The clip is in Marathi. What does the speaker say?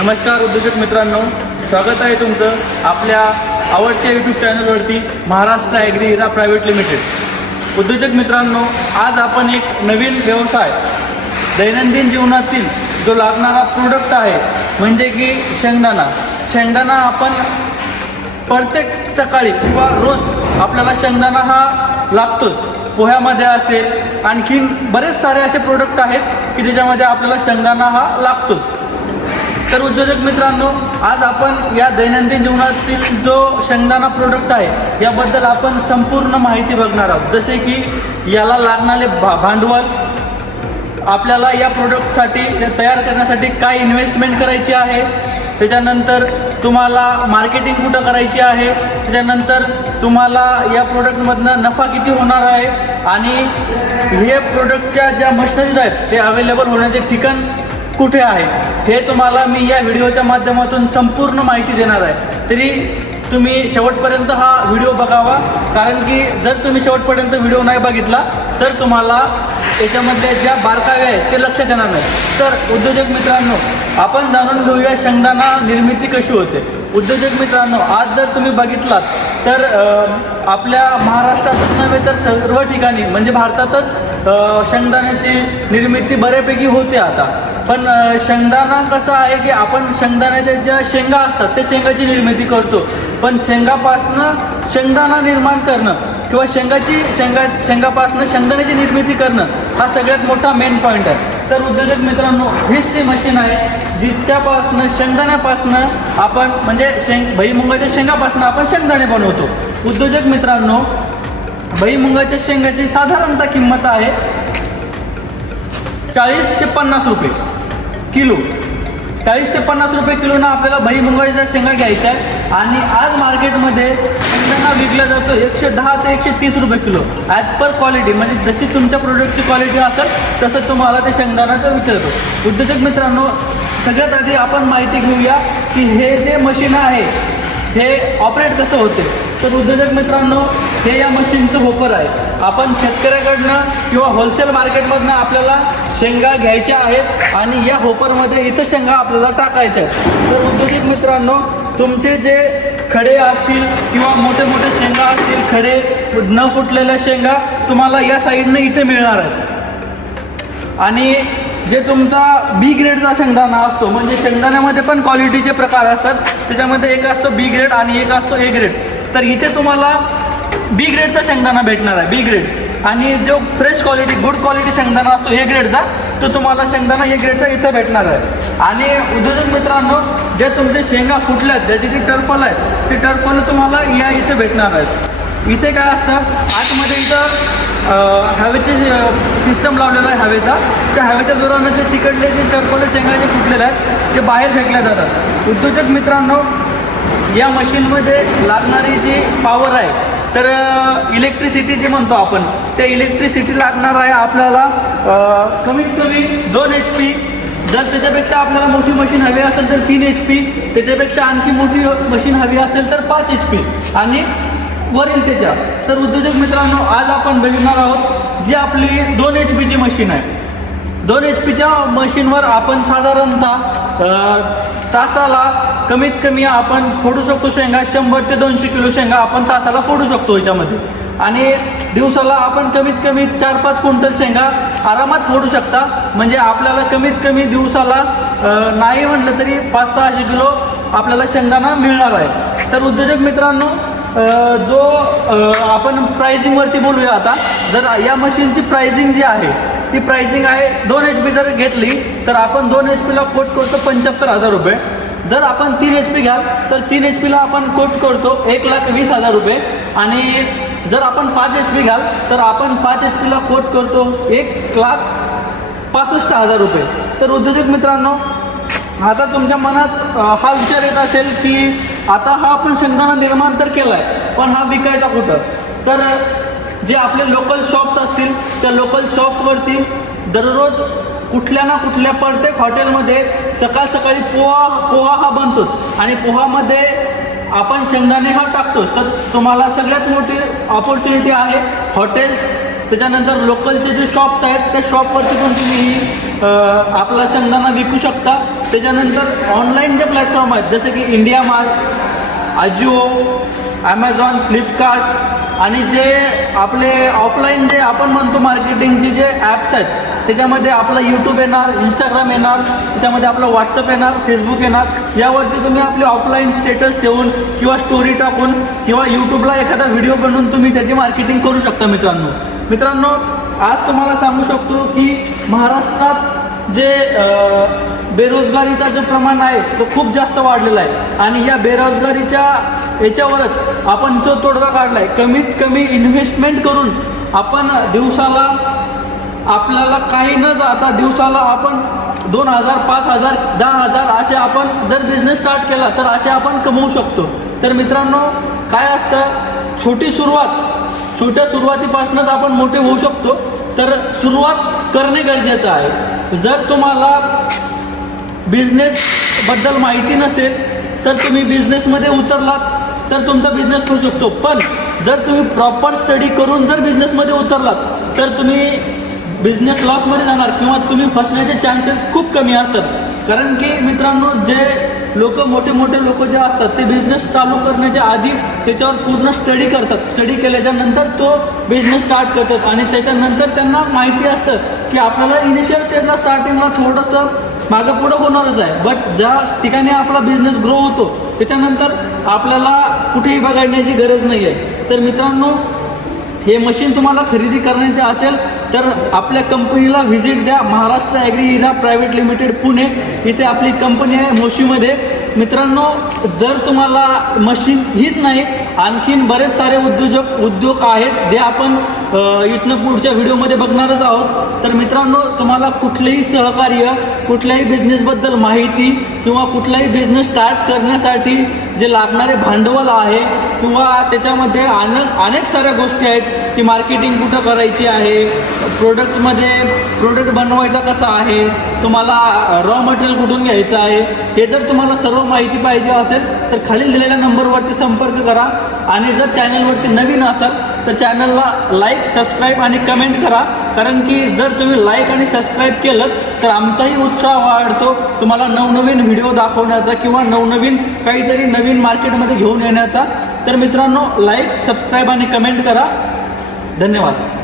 नमस्कार उद्योजक मित्रांनो स्वागत आहे तुमचं आपल्या आवडत्या यूट्यूब चॅनलवरती Maharashtra agri Hira private limited उद्योजक मित्रांनो आज आपण एक नवीन व्यवसाय दैनंदिन जीवनातील जो लागणारा प्रोडक्ट आहे म्हणजे की शेंगदाणा. शेंगदाणा आपण प्रत्येक सकाळी किंवा रोज आपल्याला शेंगदाणा हा लागतोच. पोह्यामध्ये असेल आणखीन बरेच सारे असे प्रोडक्ट आहेत की ज्याच्यामध्ये आपल्याला शेंगदाणा हा लागतोच. तर उद्योजक मित्रांनो आज आपण या दैनंदिन जीवनातील जो शेंगदाणा प्रोडक्ट आहे याबद्दल आपण संपूर्ण माहिती बघणार आहोत. जसे की याला लागणारे भा भांडवल आपल्याला या प्रोडक्टसाठी तयार करण्यासाठी काय इन्व्हेस्टमेंट करायची आहे त्याच्यानंतर तुम्हाला मार्केटिंग कुठं करायची आहे त्याच्यानंतर तुम्हाला या प्रोडक्टमधनं नफा किती होणार आहे आणि हे प्रोडक्टच्या ज्या मशनरीज आहेत ते अवेलेबल होण्याचे ठिकाण कुठे आहे? हे तुम्हाला मी या व्हिडिओच्या माध्यमातून संपूर्ण माहिती देणार आहे. तरी तुम्ही शेवटपर्यंत हा व्हिडिओ बघावा. कारण की जर तुम्ही शेवटपर्यंत व्हिडिओ नाही बघितला तर तुम्हाला याच्यामधल्या ज्या बारकाव्या आहेत ते लक्षात येणार नाही. तर उद्योजक मित्रांनो आपण जाणून घेऊया शेंगदाणा निर्मिती कशी होते. उद्योजक मित्रांनो आज जर तुम्ही बघितलात तर आपल्या महाराष्ट्रातच नव्हे तर सर्व ठिकाणी म्हणजे भारतातच शेंगदाण्याची निर्मिती बऱ्यापैकी होते आता. पण शेंगदाणा कसं आहे की आपण शेंगदाण्याच्या ज्या शेंगा असतात त्या शेंगाची निर्मिती करतो. पण शेंगापासनं शेंगदाणा निर्माण करणं किंवा शेंगाची शेंगा शेंगापासनं शेंगदाण्याची निर्मिती करणं हा सगळ्यात मोठा मेन पॉईंट आहे. तर उद्योजक मित्रांनो हीच ती मशीन आहे जिच्यापासनं शेंगदाण्यापासनं आपण म्हणजे शेंग भईमुगाच्या शेंगापासनं आपण शेंगदाणे बनवतो. उद्योजक मित्रांनो भईमुंगाच्या शेंगाची साधारणतः किंमत आहे चाळीस ते पन्नास रुपये किलो. चाळीस ते पन्नास रुपये किलोनं आपल्याला भईमुगाच्या शेंगा घ्यायच्या आहे आणि आज मार्केटमध्ये शेंगदाणा विकला जातो एकशे दहा ते एकशे तीस रुपये किलो. ॲज पर क्वालिटी म्हणजे जशी तुमच्या प्रोडक्टची क्वालिटी असेल तसं तुम्हाला ते शेंगदाण्याचं विचारतो उद्योजक मित्रांनो सगळ्यात आधी आपण माहिती घेऊया की हे जे मशीन आहे हे ऑपरेट कसं होते? तर उद्योजक मित्रांनो हे या मशीनचं होपर आहे. आपण शेतकऱ्याकडनं किंवा होलसेल मार्केटमधनं आपल्याला शेंगा घ्यायच्या आहेत आणि या होपरमध्ये इथं शेंगा आपल्याला टाकायच्या आहेत. तर उद्योजक मित्रांनो तुमचे जे खडे असतील किंवा मोठे मोठे शेंगा असतील खडे न फुटलेल्या शेंगा तुम्हाला या साईडनं इथे मिळणार आहेत. आणि जे तुमचा बी ग्रेडचा शेंगदाणा असतो म्हणजे शेंगदाण्यामध्ये पण क्वालिटीचे प्रकार असतात. त्याच्यामध्ये एक असतो बी ग्रेड आणि एक असतो ए ग्रेड तर इथे तुम्हाला बी ग्रेडचा शेंगदाणा भेटणार आहे बी ग्रेड आणि जो फ्रेश क्वालिटी गुड क्वालिटी शेंगदाणा असतो ए ग्रेडचा तो तुम्हाला शेंगदाणा ए ग्रेडचा इथं भेटणार आहे. आणि उद्योजक मित्रांनो जे तुमचे शेंगा फुटल्यात ज्याची ती टर्फल आहेत ती टर्फल तुम्हाला या इथे भेटणार आहेत. इथे काय असतं आतमध्ये इथं हवेचे सिस्टम लावलेला आहे हवेचा. त्या हवेच्या जोरानं जे तिकडले जे टर्फल शेंगा जे फुटलेले आहेत ते बाहेर फेकल्या जातात. उद्योजक मित्रांनो या मशीनमध्ये लागणारी जी पॉवर आहे तर इलेक्ट्रिसिटी जी म्हणतो आपण त्या इलेक्ट्रिसिटी लागणार आहे आपल्याला कमीत कमी दोन एच पी जर त्याच्यापेक्षा आपल्याला मोठी मशीन हवी असेल तर तीन एच पी त्याच्यापेक्षा आणखी मोठी मशीन हवी असेल तर पाच एच पी आणि वरील त्याच्या. तर उद्योजक मित्रांनो आज आपण बघणार आहोत जी आपली दोन एच पीची मशीन आहे. दोन एच पीच्या मशीनवर आपण साधारणतः तासाला कमीत कमी आपण फोडू शकतो शेंगा शंभर ते दोनशे किलो शेंगा आपण तासाला फोडू शकतो याच्यामध्ये. आणि दिवसाला आपण कमीत कमी चार पाच क्विंटल शेंगा आरामात फोडू शकता. म्हणजे आपल्याला कमीत कमी दिवसाला नाही म्हटलं तरी पाच सहाशे किलो आपल्याला शेंगदाणा मिळणार आहे. तर उद्योजक मित्रांनो जो आपण प्राइसिंगवरती बोलूया आता. जर या मशीनची प्राइसिंग जी आहे ती प्राइसिंग आहे दोन एच पी जर घेतली तर आपण दोन एच पीला कोट करतो पंच्याहत्तर हजार रुपये. जर आपण तीन एच पी घ्याल तर तीन एच पीला आपण कोट करतो एक लाख वीस हजार रुपये. आणि जर आपण पाच एच पी घ्याल तर आपण पाच एच पीला कोट करतो एक लाख पासष्ट हजार रुपये. तर उद्योजक मित्रांनो आता तुमच्या मनात हा विचार येत असेल की आता हा आपण शेंगदाणा निर्माण तर केला आहे पण हा विकायचा कुठं? तर जे आपले लोकल शॉप्स असतील त्या लोकल शॉप्सवरती दररोज कुठल्या ना कुठल्या प्रत्येक हॉटेलमध्ये सकाळ सकाळी पोहा पोहा हा बनतोच. आणि पोहामध्ये आपण शेंगदाणे हा टाकतोच. तर तुम्हाला सगळ्यात मोठी ऑपॉर्च्युनिटी आहे हॉटेल्स त्याच्यानंतर लोकलचे जे शॉप्स आहेत त्या शॉपवरती पण तुम्ही ही आपला शेंगदाणा विकू शकता. त्याच्यानंतर ऑनलाईन जे प्लॅटफॉर्म आहेत जसं की India mart Ajio Amazon Flipkart आणि जे आपले ऑफलाईन जे आपण म्हणतो मार्केटिंगचे जे ॲप्स आहेत त्याच्यामध्ये आपलं यूट्यूब येणार इंस्टाग्राम येणार त्याच्यामध्ये आपलं व्हॉट्सअप येणार फेसबुक येणार. यावरती तुम्ही आपले ऑफलाईन स्टेटस ठेवून किंवा स्टोरी टाकून किंवा यूट्यूबला एखादा व्हिडिओ बनवून तुम्ही त्याची मार्केटिंग करू शकता मित्रांनो. मित्रांनो आज तुम्हाला सांगू शकतो की महाराष्ट्रात जे बेरोजगारीचा जो प्रमाण आहे तो खूप जास्त वाढलेला आहे. आणि या बेरोजगारीच्या याच्यावरच आपण जो तोडगा काढला आहे कमीत कमी इन्व्हेस्टमेंट करून आपण दिवसाला आपल्याला काही न जाता दिवसाला आपण दोन हजार पाच हजार दहा हजार असे आपण जर बिझनेस स्टार्ट केला तर असे आपण कमवू शकतो. तर मित्रांनो काय असतं छोटी सुरुवात छोट्या सुरुवातीपासूनच आपण मोठे होऊ शकतो. तर सुरुवात करणे गरजेचं आहे. जर तुम्हाला बिझनेसबद्दल माहिती नसेल तर तुम्ही बिझनेसमध्ये उतरलात तर तुमचा बिझनेस होऊ शकतो. पण जर तुम्ही प्रॉपर स्टडी करून जर बिझनेसमध्ये उतरलात तर तुम्ही बिझनेस लॉसमध्ये जाणार किंवा तुम्ही फसण्याचे चान्सेस खूप कमी असतात. कारण की मित्रांनो जे लोक मोठे मोठे लोक जे असतात ते बिझनेस चालू करण्याच्या आधी त्याच्यावर पूर्ण स्टडी करतात. स्टडी केल्याच्यानंतर तो बिझनेस स्टार्ट करतात आणि त्याच्यानंतर त्यांना माहिती असतं की आपल्याला इनिशियल स्टेजला स्टार्टिंगला थोडंसं मागं पुढं होणारच आहे. बट ज्या ठिकाणी आपला बिझनेस ग्रो होतो त्याच्यानंतर आपल्याला कुठेही बघण्याची गरज नाही आहे तर मित्रांनो हे मशीन तुम्हाला खरेदी करण्याचे असेल तर आपल्या कंपनीला व्हिजिट द्या. Maharashtra agri Ira private limited Pune. इथे आपली कंपनी आहे मोशीमध्ये मित्रांनो जर तुम्हाला मशीन हीच नाही आणखीन बरेच सारे उद्योजक उद्योग आहेत जे आपण इथनं पुढच्या व्हिडिओमध्ये बघणारच आहोत. तर मित्रांनो तुम्हाला कुठलेही सहकार्य कुठल्याही बिझनेसबद्दल माहिती किंवा कुठलाही बिझनेस स्टार्ट करण्यासाठी जे लागणारे भांडवल आहे किंवा त्याच्यामध्ये अनेक अनेक साऱ्या गोष्टी आहेत की मार्केटिंग कुठं करायची आहे प्रोडक्टमध्ये प्रोडक्ट बनवायचा कसा आहे तुम्हाला रॉ मटेरियल कुठून घ्यायचं आहे हे जर तुम्हाला सर्व माहिती पाहिजे असेल तर खालील दिलेल्या नंबरवरती संपर्क करा. आणि जर चॅनलवरती नवीन असाल तर चॅनलला लाईक सबस्क्राईब आणि कमेंट करा. कारण की जर तुम्ही लाईक आणि सबस्क्राईब केलं तर आमचाही उत्साह वाढतो. तुम्हाला नवनवीन व्हिडिओ दाखवण्याचा किंवा नवनवीन काहीतरी नवीन मार्केटमध्ये घेऊन येण्याचा. तर मित्रांनो लाईक सबस्क्राईब आणि कमेंट करा. धन्यवाद.